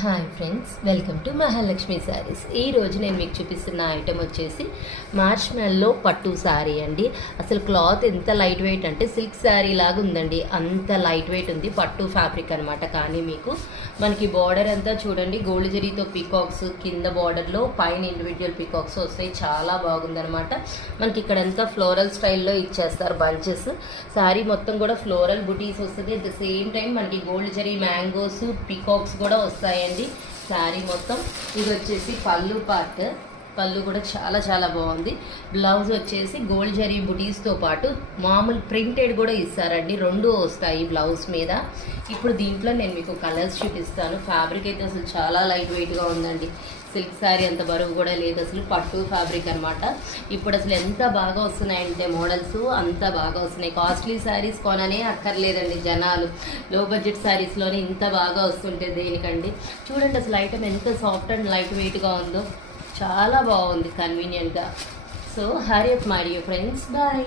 Hi friends, welcome to Mahalakshmi saris. ఈరోజు నేను మీకు చూపిస్తున్న ఐటెం వచ్చేసి మార్ష్మెల్లో పట్టు శారీ అండి. అసలు క్లాత్ ఎంత లైట్ వెయిట్ అంటే సిల్క్ శారీ లాగా ఉందండి, అంత లైట్ వెయిట్ ఉంది. పట్టు ఫ్యాబ్రిక్ అనమాట. కానీ మీకు మనకి బార్డర్ అంతా చూడండి, గోల్డ్ జరీతో పీకాక్స్, కింద బార్డర్లో పైన ఇండివిజువల్ పీకాక్స్ వస్తాయి. చాలా బాగుందనమాట. మనకి ఇక్కడంతా ఫ్లోరల్ స్టైల్లో ఇచ్చేస్తారు బంచెస్. శారీ మొత్తం కూడా ఫ్లోరల్ బుటీస్ వస్తుంది. అట్ ద సేమ్ టైం మనకి గోల్డ్ జరీ మ్యాంగోస్, పీకాక్స్ కూడా వస్తాయి అండి. శారీ మొత్తం ఇది వచ్చేసి పళ్ళు పార్ట్. పళ్ళు కూడా చాలా చాలా బాగుంది. బ్లౌజ్ వచ్చేసి గోల్డ్ జరీ బుటీస్తో పాటు మామూలు ప్రింటెడ్ కూడా ఇస్తారండి, రెండు వస్తాయి బ్లౌజ్ మీద. ఇప్పుడు దీంట్లో నేను మీకు కలర్స్ చూపిస్తాను. ఫ్యాబ్రిక్ అయితే అసలు చాలా లైట్ వెయిట్గా ఉందండి. సిల్క్ శారీ అంత బరువు కూడా లేదు, అసలు పట్టు ఫ్యాబ్రిక్ అనమాట. ఇప్పుడు అసలు ఎంత బాగా వస్తున్నాయంటే మోడల్స్ అంత బాగా వస్తున్నాయి. కాస్ట్లీ శారీస్ కొననే అక్కర్లేదండి జనాలు. లో బడ్జెట్ శారీస్లోనే ఇంత బాగా వస్తుంటే దేనికండి. చూడండి అసలు ఐటమ్ ఎంత సాఫ్ట్ అండ్ లైట్ వెయిట్గా ఉందో, చాలా బాగుంది, కన్వీనియంట్గా. So hurry up my dear friends, bye.